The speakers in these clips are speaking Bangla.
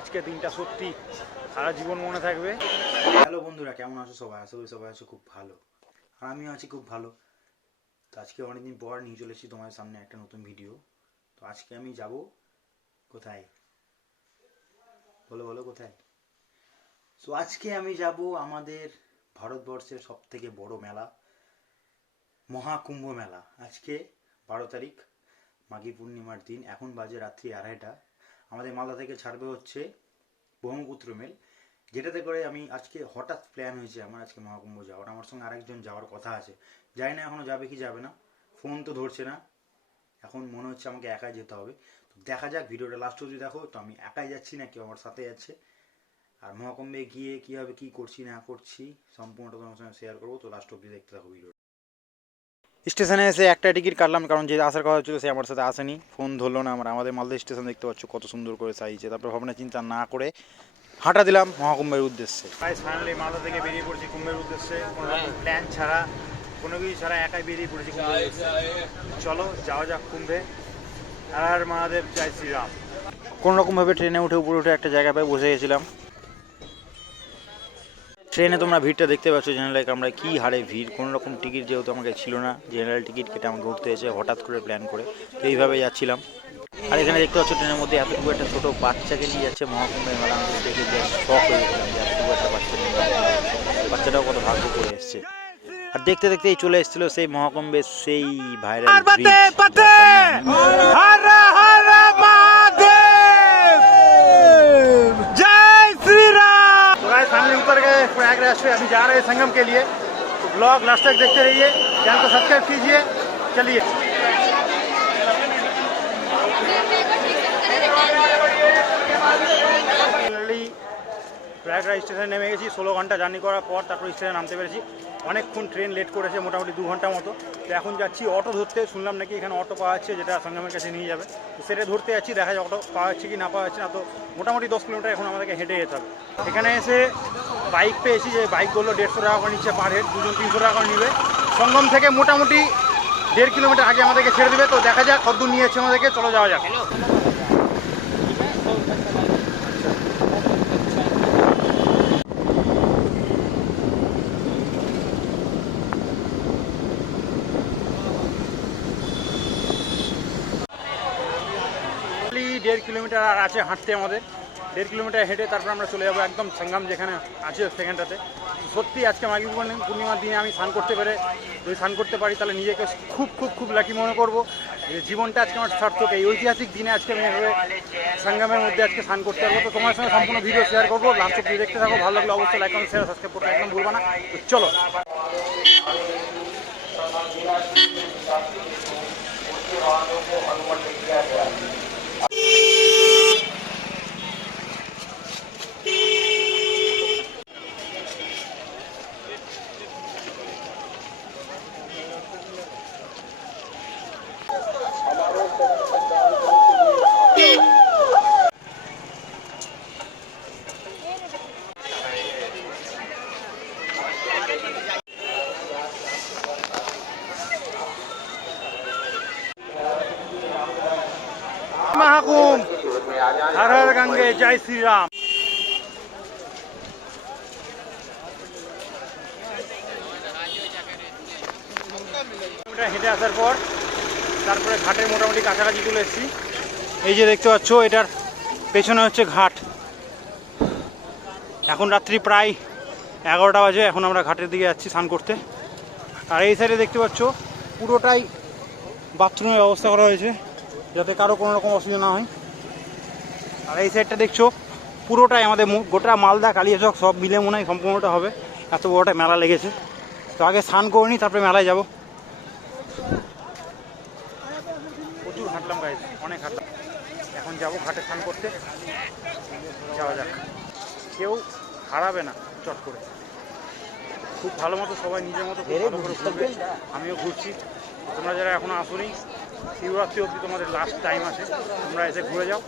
আজকে দিনটা সত্যি সারা জীবন মনে থাকবে। হ্যালো বন্ধুরা, কেমন আছো সবাই? আশা করি সবাই আছো খুব ভালো, আর আমিও আছি খুব ভালো। তো আজকে অনেকদিন পর নিয়ে চলে এসেছি তোমার সামনে একটা নতুন ভিডিও। তো আজকে আমি যাব কোথায়, বলো বলো কোথায়? সো আজকে আমি যাব আমাদের ভারতবর্ষের সব থেকে বড় মেলা, মহাকুম্ভ মেলা। আজকে 12 তারিখ, মাঘী পূর্ণিমার দিন। এখন বাজে রাত্রি 2:30। আমাদের মালদা থেকে ছাড়বে হচ্ছে ব্রহ্মপুত্র মেল, যেটাতে করে আমি আজকে হঠাৎ প্ল্যান হয়েছে আমার আজকে মহাকুম্ভ যাওয়ার। আমার সঙ্গে আরেকজন যাওয়ার কথা আছে, জানি না এখনও যাবে কি যাবে না, ফোন তো ধরছে না। এখন মনে হচ্ছে আমাকে একাই যেতে হবে। তো দেখা যাক, ভিডিওটা লাস্ট অবধি দেখো। তো আমি একাই যাচ্ছি না, কেউ আমার সাথে যাচ্ছে, আর মহাকুম্ভে গিয়ে কীভাবে কী করছি না করছি সম্পূর্ণটা তোমার সঙ্গে শেয়ার করবো। তো লাস্ট অবধি দেখতে থাকো ভিডিও। স্টেশনে এসে একটা টিকিট কাটলাম, কারণ যে আসার কথা ছিল সে আমার সাথে আসেনি, ফোন ধরলো না। আমাদের মালদা স্টেশন দেখতে পাচ্ছ কত সুন্দর করে সাইজে। তারপর ভাবনা চিন্তা না করে হাঁটা দিলাম মহাকুম্ভের উদ্দেশ্যে। ফাইনালি মালদা থেকে বেরিয়ে পড়ছি কুম্ভের উদ্দেশ্যে, কোনো প্ল্যান ছাড়া, কোনো কিছু ছাড়া একাই বেরিয়ে পড়েছি কুম্ভের উদ্দেশ্যে। চলো যাওয়া যাক কুম্ভে। আর মহাদেব, জয় শ্রীরাম। কোনোরকমভাবে ট্রেনে উঠে উপরে উঠে একটা জায়গা পাই বসে গেছিলাম। ট্রেনে তোমরা ভিড়টা দেখতে পাচ্ছ, জেনারেল কামরায় কী হারে ভিড়। কোনো রকম টিকিট যেহেতু আমাকে ছিল না, জেনারেল টিকিট কেটে আমাকে উঠতে হয়েছে হঠাৎ করে প্ল্যান করে। তো এইভাবে যাচ্ছিলাম। আর এখানে দেখতে পাচ্ছ ট্রেনের মধ্যে এতটুকু একটা ছোটো বাচ্চাকে নিয়ে যাচ্ছে মহাকুম্ভের মেলা। আমি দেখে যে শখ হয়ে গেছিলাম যে এতটুকু একটা বাচ্চা নিয়ে, বাচ্চাটাও কত ভাগ্য করে এসছে। আর দেখতে দেখতেই চলে এসেছিলো সেই মহাকুম্ভের সেই ভাইরাল प्रयागराज से अभी जा रहे हैं संगम के लिए। तो ब्लॉग लास्ट तक देखते रहिए, चैनल को सब्सक्राइब कीजिए। चलिए প্রয়াগরাজ স্টেশনে নেমে গেছি। 16 ঘন্টা জার্নি করার পর তারপর স্টেশনে নামতে পেরেছি। অনেকক্ষণ ট্রেন লেট করেছে, মোটামুটি 2 ঘন্টার মতো। তো এখন যাচ্ছি অটো ধরতে। শুনলাম নাকি এখানে অটো পাওয়া যাচ্ছে যেটা সঙ্গমের কাছে নিয়ে যাবে। তো সেটা ধরতে যাচ্ছি, দেখা যায় অটো পাওয়া যাচ্ছে কি না পাওয়া যাচ্ছে না। তো মোটামুটি 10 কিলোমিটার এখন আমাদেরকে হেঁটে যেতে হবে। এখানে এসে বাইক পেয়েছি, যে বাইকগুলো 150 টাকা করে নিচ্ছে পার হেড, 2জন 300 টাকা করে নিবে। সঙ্গম থেকে মোটামুটি 1.5 কিলোমিটার আগে আমাদেরকে ছেড়ে দেবে। তো দেখা যাক কতদূর নিয়েছে আমাদেরকে, চলো যাওয়া যাক। দেড় কিলোমিটার আর আছে হাঁটতে আমাদের। 1.5 কিলোমিটার হেঁটে তারপর আমরা চলে যাবো একদম সঙ্গম যেখানে আছে সেখানটাতে। সত্যি আজকে মাঘী পূর্ণিমার দিনে আমি স্নান করতে পেরে, যদি স্নান করতে পারি তাহলে নিজেকে খুব খুব খুব লাকি মনে করবো। যে জীবনটা আজকে আমার সার্থক, এই ঐতিহাসিক দিনে আজকে আমি এভাবে সঙ্গমের মধ্যে আজকে স্নান করতে পারবো। তো তোমার সঙ্গে সম্পূর্ণ ভিডিও শেয়ার করবো, লাস্ট অব্দি দেখতে থাকো। ভালো লাগলে অবশ্যই লাইক কমেন্ট শেয়ার সাবস্ক্রাইব করতে একদম ভুলবা না। তো চলো। महाकुंभ, हर हर गंगे, जय श्री राम। হেঁটে আসার পর তারপরে ঘাটের মোটামুটি কাছাকাছি চলে এসেছি। এই যে দেখতে পাচ্ছ, এটার পেছনে হচ্ছে ঘাট। এখন রাত্রি প্রায় 11টা বাজে। এখন আমরা ঘাটের দিকে যাচ্ছি স্নান করতে। আর এই সাইডে দেখতে পাচ্ছ পুরোটাই বাথরুমের ব্যবস্থা করা হয়েছে, যাতে কারো কোনো রকম অসুবিধা না হয়। আর এই সাইডটা দেখছো পুরোটাই আমাদের গোটা মালদা কালিয়াচক সব মিলে মনে হয় সম্পূর্ণটা হবে, এত বড়টা মেলা লেগেছে। তো আগে স্নান করে নিই, তারপরে মেলায় যাব। প্রচুর হাঁটলাম গাইজ, অনেক হাঁটলাম। এখন যাবো ঘাটে স্নান করতে, যাওয়া যাক। কেউ হারাবে না চট করে, খুব ভালো মতো সবাই নিজের মতো ভালো করে ঘুরবে। আমিও ঘুরছি। তোমরা যারা এখনো আসোনি, শিবরাত্রি অবধি তোমাদের লাস্ট টাইম আছে, তোমরা এসে ঘুরে যাও।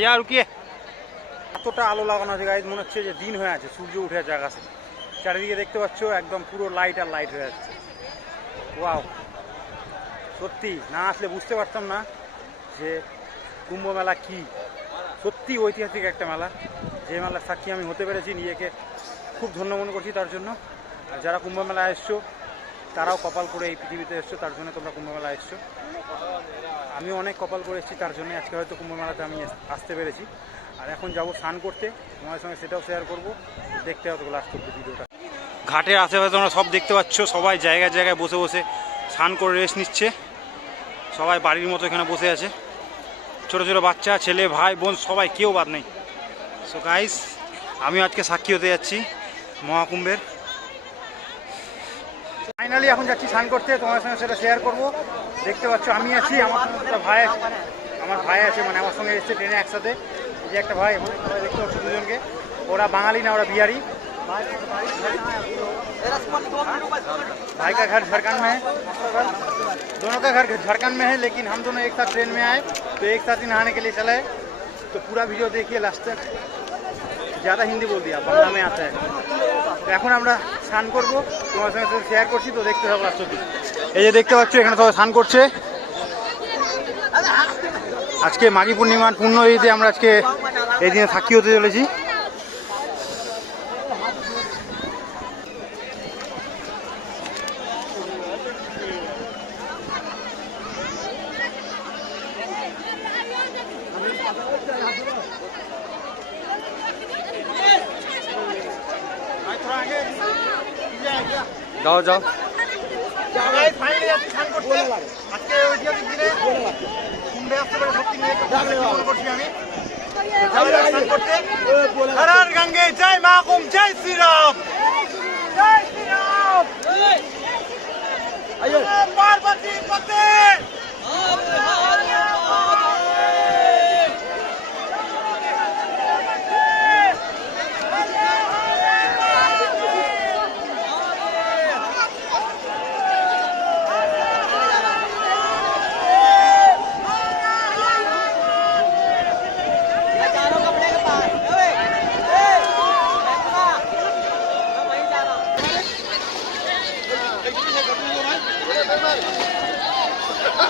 ভাইয়া রুকিয়ে। এতটা আলো লাগানো আছে গাইজ, মনে হচ্ছে যে দিন হয়ে আছে, সূর্য উঠে আছে আকাশে। চারিদিকে দেখতে পাচ্ছ একদম পুরো লাইট আর লাইট হয়ে যাচ্ছে। ওয়াও, সত্যি না আসলে বুঝতে পারতাম না যে কুম্ভ মেলা কী। সত্যি ঐতিহাসিক একটা মেলা, যে মেলার সাক্ষী আমি হতে পেরেছি, নিজেকে খুব ধন্য মনে করছি তার জন্য। আর যারা কুম্ভ মেলায় এসছো তারাও কপাল করে এই পৃথিবীতে এসছো, তার জন্য তোমরা কুম্ভ মেলায় এসছো। আমিও অনেক কপাল করে এসেছি, তার জন্য আজকে হয়তো কুম্ভ মেলাতে আমি আসতে পেরেছি। আর এখন যাবো স্নান করতে, তোমাদের সঙ্গে সেটাও শেয়ার করবো, দেখতে হবে লাস্ট করতে ভিডিওটা। ঘাটের আশেপাশে তোমরা সব দেখতে পাচ্ছ, সবাই জায়গায় জায়গায় বসে বসে স্নান করে রেস্ট নিচ্ছে। সবাই বাড়ির মতো এখানে বসে আছে, ছোটো ছোটো বাচ্চা, ছেলে, ভাই, বোন, সবাই, কেউ বাদ নেই। সো গাইস, আমিও আজকে সাক্ষী হতে যাচ্ছি মহাকুম্ভের। ফাইনালি এখন যাচ্ছি স্নান করতে, তোমার সঙ্গে সেটা শেয়ার করবো। দেখতে পাচ্ছ আমি আছি, আমার সঙ্গে দুটো ভাই আছে, আমার ভাই আছে, মানে আমার সঙ্গে এসছে ট্রেনে একসাথে। এই যে একটা ভাই, সবাই দেখতে পাচ্ছ দুজনকে। ওরা বাঙালি না, ওরা বিহারি। भाई का घर झारखंड में है, दोनों का घर झारखंड में है, लेकिन हम दोनों एक साथ ट्रेन में आए तो एक साथ ही नहाने के लिए चले। तो पूरा वीडियो देखिए लास्ट तक। ज़्यादा हिंदी बोल दिया, बांग्ला में आता है। तो এখন আমরা স্নান করবো, তোমার সঙ্গে শেয়ার করছি, তো দেখতে হবে লাস্ট অবধি। এই যে দেখতে পাচ্ছ এখানে সবাই স্নান করছে। আজকে মাঘী পূর্ণিমার পূর্ণ ঈদে আমরা আজকে এই দিনে সাক্ষী হতে চলেছি। যাও যাও, আজকে ঐতিহাসিক দিনে কুম্ভে আসতে পারে, সত্যি নিয়ে মনে করছি আমি। হর হর গঙ্গে, জয় মহাকুম্ভ, জয় শ্রীরাম, জয় শ্রীরাম, পার্বতী পতে।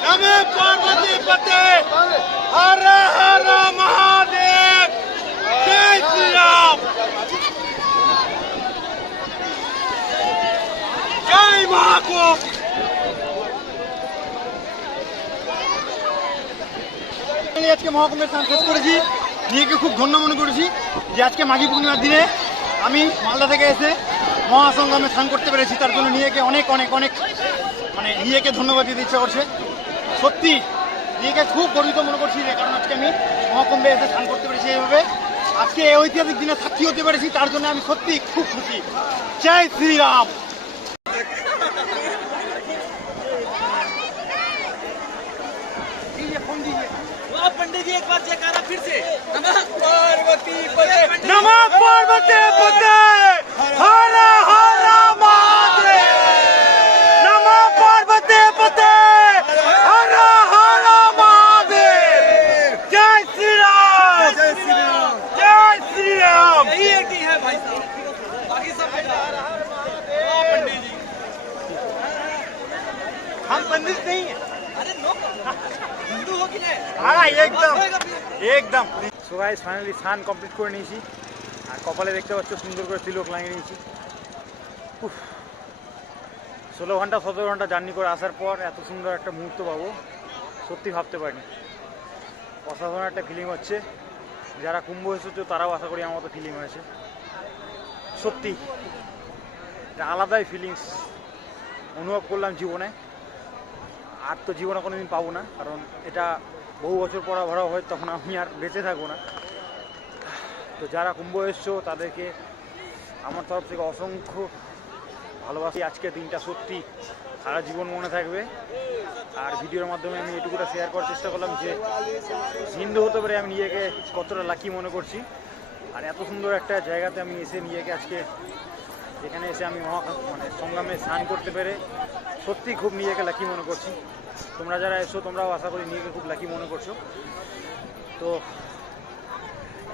नमो पार्वती पते, हर हर महादेव, जय श्री राम, जय महाकुंभ। আজকে মহাকুম্ভের স্নান শেষ করেছি, নিজেকে খুব ধন্য মনে করেছি যে আজকে মাঘী পূর্ণিমার দিনে আমি মালদা থেকে এসে মহাসঙ্গমে স্নান করতে পেরেছি। তার জন্য নিজেকে অনেক অনেক অনেক মানে নিজেকে ধন্যবাদ দিতে ইচ্ছা করছে। সত্যি নিজেকে খুব গর্বিত মনে করছি, যে কারণ আজকে আমি মহাকুম্ভে এসে স্নান করতে পেরেছি এইভাবে। আজকে এই ঐতিহাসিক দিনে সাক্ষী হতে পেরেছি, তার জন্য আমি সত্যি খুব খুশি। জয় শ্রীরাম। पंडित जी एक बार जयकारा फिर से। नमः पार्वती पते, नमः पार्वती पते, हर हर महादेव, नमः पार्वती पते, हर हर महादेव, जय श्री राम, जय श्री राम, जय श्री राम। यही एक ही है भाई साहब, बाकी सब पंडित जी। हम पंडित नहीं है। अरे नो, हिंदू हो कि नहीं? हाँ एकदम एकदम। সো গাইস, ফাইনালি স্নান কমপ্লিট করে নিয়েছি, আর কপালে দেখতে পাচ্ছ সুন্দর করে তিলক লাগিয়ে নিয়েছি। 16 ঘন্টা 17 ঘন্টা জার্নি করে আসার পর এত সুন্দর একটা মুহূর্ত পাবো সত্যি ভাবতে পারিনি। অসাধারণ একটা ফিলিং হচ্ছে। যারা কুম্ভ এসেছে তারাও আশা করি আমার মতো ফিলিং হয়েছে। সত্যি একটা আলাদাই ফিলিংস অনুভব করলাম জীবনে। আর তো জীবনে কোনো দিন পাবো না, কারণ এটা বহু বছর পর ভরা হয়, তখন আমি আর বেঁচে থাকবো না। তো যারা কুম্ভ এসছো তাদেরকে আমার তরফ থেকে অসংখ্য ভালোবাসি। আজকে দিনটা সত্যি সারা জীবন মনে থাকবে। আর ভিডিওর মাধ্যমে আমি এটুকুটা শেয়ার করার চেষ্টা করলাম যে হিন্দু হতে পারে আমি নিজেকে কতটা লাকি মনে করছি। আর এত সুন্দর একটা জায়গাতে আমি এসে নিজেকে আজকে এখানে এসে আমি মানে সঙ্গমে স্নান করতে পেরে সত্যি খুব নিজেকে লাকি মনে করছি। তোমরা যারা এসো তোমরাও আশা করি নিজেকে খুব লাকি মনে করছো। তো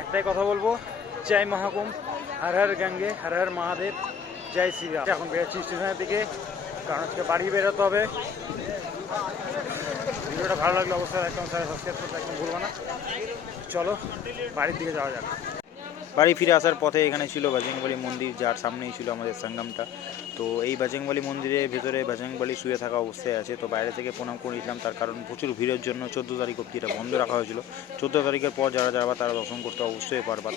একটাই কথা বলবো, জয় মহাকুম, হর হর গঙ্গে, হর হর মহাদেব, জয় শ্রীরাম। এখন বেরোচ্ছি স্টেশনের দিকে, কারণ আজকে বাড়ি বেরোতে হবে। ভিডিওটা ভালো লাগলে অবশ্যই একদম সাবস্ক্রাইব করতে একদম ভুলবো না। চলো বাড়ির দিকে যাওয়া যাক। বাড়ি ফিরে আসার পথে এখানে ছিল বাজরংবলী মন্দির, যার সামনেই ছিল আমাদের সঙ্গমটা। তো এই বাজরংবলী মন্দিরের ভেতরে বাজরংবলী শুয়ে থাকা অবস্থায় আছে। তো বাইরে থেকে প্রণাম করেছিলাম, তার কারণ প্রচুর ভিড়ের জন্য 14 তারিখ অবধি এটা বন্ধ রাখা হয়েছিল। 14 তারিখের পর যারা যাবা তারা দর্শন করতে অবশ্যই পারবা।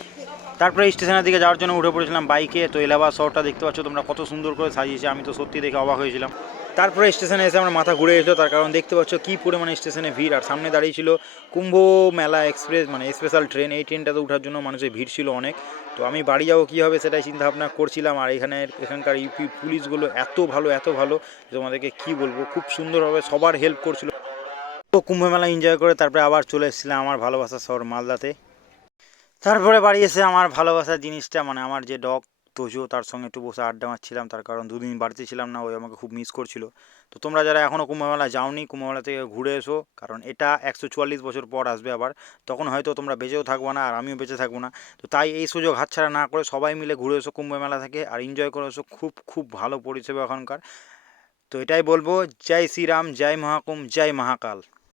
তারপরে স্টেশনের দিকে যাওয়ার জন্য উঠে পড়েছিলাম বাইকে। তো এলাহাবাদ শহরটা দেখতে পাচ্ছ তোমরা কত সুন্দর করে সাজিয়েছে, আমি তো সত্যি দেখে অবাক হয়েছিলাম। তারপরে স্টেশনে এসে আমার মাথা ঘুরে এসেছিল, তার কারণ দেখতে পাচ্ছ কী পরিমাণে স্টেশনে ভিড়। আর সামনে দাঁড়িয়ে ছিল কুম্ভ মেলা এক্সপ্রেস, মানে স্পেশাল ট্রেন। এই ট্রেনটাতে ওঠার জন্য মানুষের ভিড় ছিল অনেক। তো আমি বাড়ি যাবো কী হবে সেটাই চিন্তা ভাবনা করছিলাম। আর এখানকার ইউপি পুলিশগুলো এত ভালো তোমাদেরকে কী বলবো, খুব সুন্দরভাবে সবার হেল্প করছিল। তো কুম্ভ মেলা এনজয় করে তারপরে আবার চলে এসেছিলাম আমার ভালোবাসার শহর মালদাতে। তারপরে বাড়ি এসে আমার ভালোবাসার জিনিসটা, মানে আমার যে ডগ তোজো, তার সঙ্গে একটু বসে আড্ডা মারছিলাম। তার কারণ দুদিন বাড়িতে ছিলাম না, ওই আমাকে খুব মিস করছিল। তো তোমরা যারা এখনও কুম্ভমেলা যাওনি, কুম্ভমেলা থেকে ঘুরে এসো, কারণ এটা 144 বছর পর আসবে আবার। তখন হয়তো তোমরা বেঁচেও থাকবো না আর আমিও বেঁচে থাকবো না। তো তাই এই সুযোগ হাতছাড়া না করে সবাই মিলে ঘুরে এসো কুম্ভমেলা থেকে, আর এনজয় করে এসো। খুব ভালো পরিষেবা এখনকার। তো এটাই বলবো, জয় শ্রীরাম, জয় মহাকুম, জয় মহাকাল।